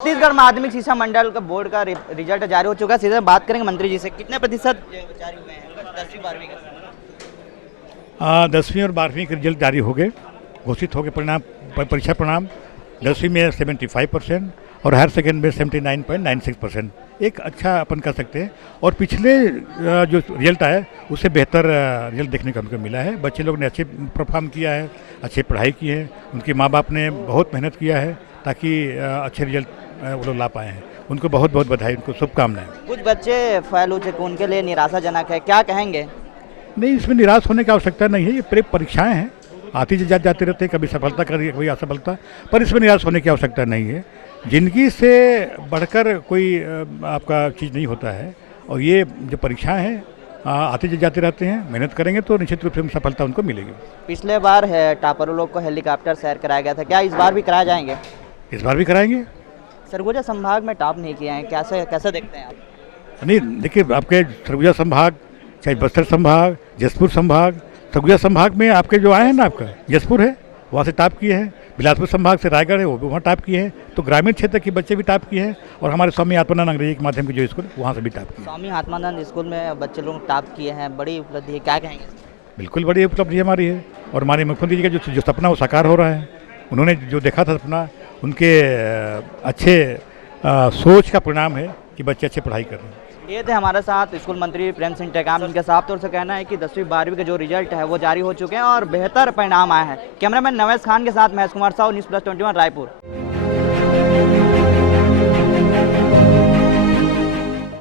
छत्तीसगढ़ माध्यमिक शिक्षा मंडल का बोर्ड का रिजल्ट जारी हो चुका है। सीधे बात करेंगे मंत्री जी से, कितने प्रतिशत जारी हुए हैं 10वीं 12वीं का? 10वीं और 12वीं के रिजल्ट जारी हो गए, घोषित हो गए परिणाम, परीक्षा परिणाम। 10वीं में 75% और हायर सेकेंड में 79.96%। एक अच्छा अपन कह सकते हैं। और पिछले जो रिजल्ट आया उससे बेहतर रिजल्ट देखने को हमको मिला है। बच्चे लोग ने अच्छे परफॉर्म किया है, अच्छी पढ़ाई की है, उनके माँ बाप ने बहुत मेहनत किया है ताकि अच्छे रिजल्ट वो लोग ला पाए हैं। उनको बहुत बहुत बधाई, उनको शुभकामनाएं। कुछ बच्चे फेल हो चुके, उनके लिए निराशाजनक है, क्या कहेंगे? नहीं, इसमें निराश होने की आवश्यकता नहीं है। ये परीक्षाएं हैं, आती जाते रहते हैं, कभी सफलता कभी असफलता, पर इसमें निराश होने की आवश्यकता नहीं है। जिंदगी से बढ़कर कोई आपका चीज़ नहीं होता है। और ये जो परीक्षाएं हैं आते जाते रहते हैं, मेहनत करेंगे तो निश्चित रूप से सफलता उनको मिलेगी। पिछले बार है टॉपर लोग को हेलीकॉप्टर सैर कराया गया था, क्या इस बार भी कराए जाएंगे? इस बार भी कराएंगे। सरगुजा संभाग में टॉप नहीं किया है, कैसे देखते हैं आप? नहीं, देखिए, आपके सरगुजा संभाग, चाहे बस्तर संभाग, जसपुर संभाग, सरगुजा संभाग में आपके जो आए हैं ना, आपका जसपुर है, वहाँ से टॉप किए हैं। बिलासपुर संभाग से रायगढ़ है, वो भी वहाँ टॉप किए हैं। तो ग्रामीण क्षेत्र के बच्चे भी टॉप किए हैं। और हमारे स्वामी आत्मानंद अंग्रेजी के माध्यम के जो स्कूल, वहाँ से भी टॉप किए। स्वामी आत्मानंद स्कूल में बच्चे लोग टॉप किए हैं, बड़ी उपलब्धि है, क्या कहेंगे? बिल्कुल बड़ी उपलब्धि हमारी है। और हमारे मुख्यमंत्री जी का जो सपना वो साकार हो रहा है। उन्होंने जो देखा था सपना, उनके अच्छे सोच का परिणाम है कि बच्चे अच्छे पढ़ाई कर रहे हैं। ये थे हमारे साथ स्कूल मंत्री प्रेम सिंह टेकाम। उनके साफ तौर से कहना है कि 10वीं 12वीं के जो रिजल्ट है वो जारी हो चुके हैं और बेहतर परिणाम आए हैं। कैमरामैन नवेश खान के साथ महेश कुमार साहू, न्यूज़ प्लस 21 रायपुर।